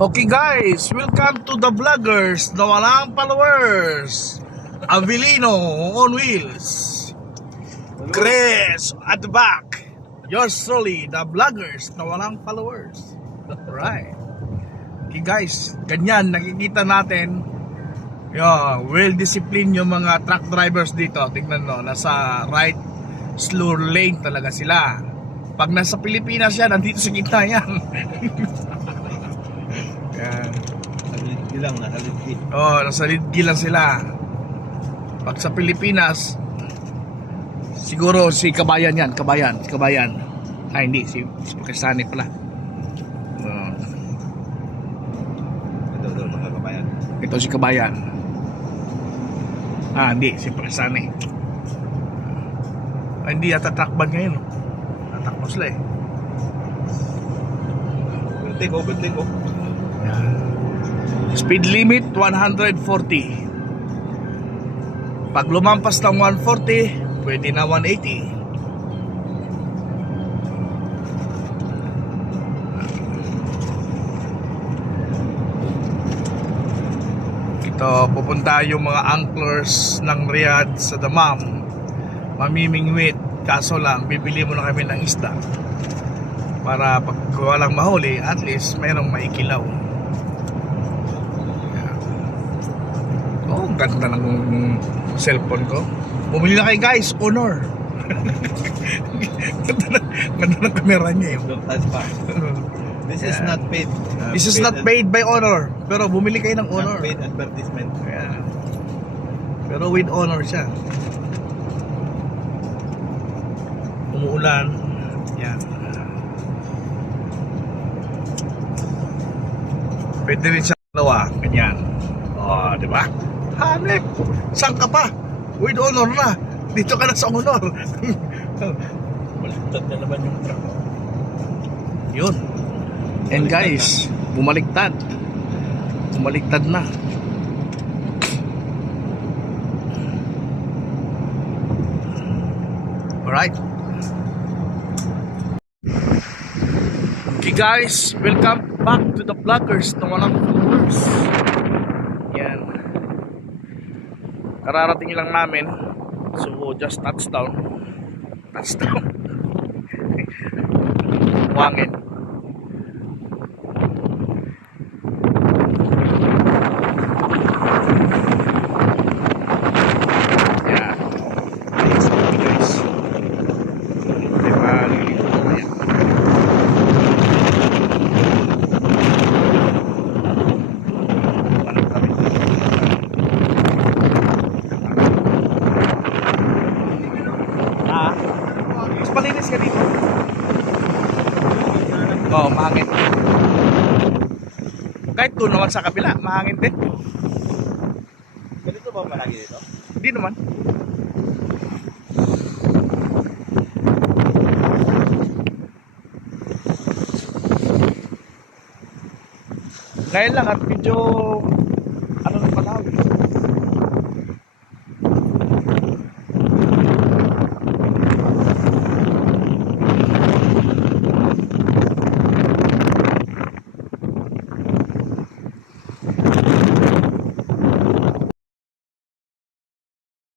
Okay guys, welcome to the vloggers na walang followers. Avelino on wheels. Chris at the back. Yours truly, the vloggers na walang followers. Right. Okay guys, ganyan nakikita natin. Well disciplined yung mga truck drivers dito. Tingnan mo, nasa right slow lane talaga sila. Pag nasa Pilipinas yan, nandito sa gitna yan. Yan. Nasa lidgi lang sila. Pag sa Pilipinas, siguro si Kabayan yan, si Kabayan. Ay hindi, si Pakistani pala. Ito mga kabayan. Ito si Kabayan. Hindi, si Pakistani. Hindi yata takban ngayon. Tatakbo sila eh. Berting ko. Speed limit 140. Pag lumampas ng 140, pwede na 180. Ito, pupunta yung mga anglers ng Riyadh sa Dammam. Mamimingwit. Kaso lang, bibili mo na kami ng isda. Para pag walang mahuli, at least mayroong maikilaw. Ang ganda ng cellphone ko. Bumili na kayo guys, Honor. Ganda ng camera niya. Don't touch pa. This is not paid. This is not paid by Honor. Pero bumili kayo ng Honor. Not paid advertisement. Pero with Honor siya. Umuulan. Yan. Pwede rin siya dalawa. Ganyan. Di ba? Hanip! Saan ka pa? With Honor na. Dito ka na sa Honor. Baliktad na naman yung truck. Yun. And guys, bumaliktad. Bumaliktad na. Alright. Okay guys, welcome back to the vloggers na walang followers. Yan. Kararating lang namin. So just touchdown. Wangin. Yeah. Guys. Diba, lilito ko yan. Palinis ka dito. Mahangin. Kahit doon naman sa kabila, mahangin din. Ganito ba malagi dito? Hindi naman. Ngayon lang at medyo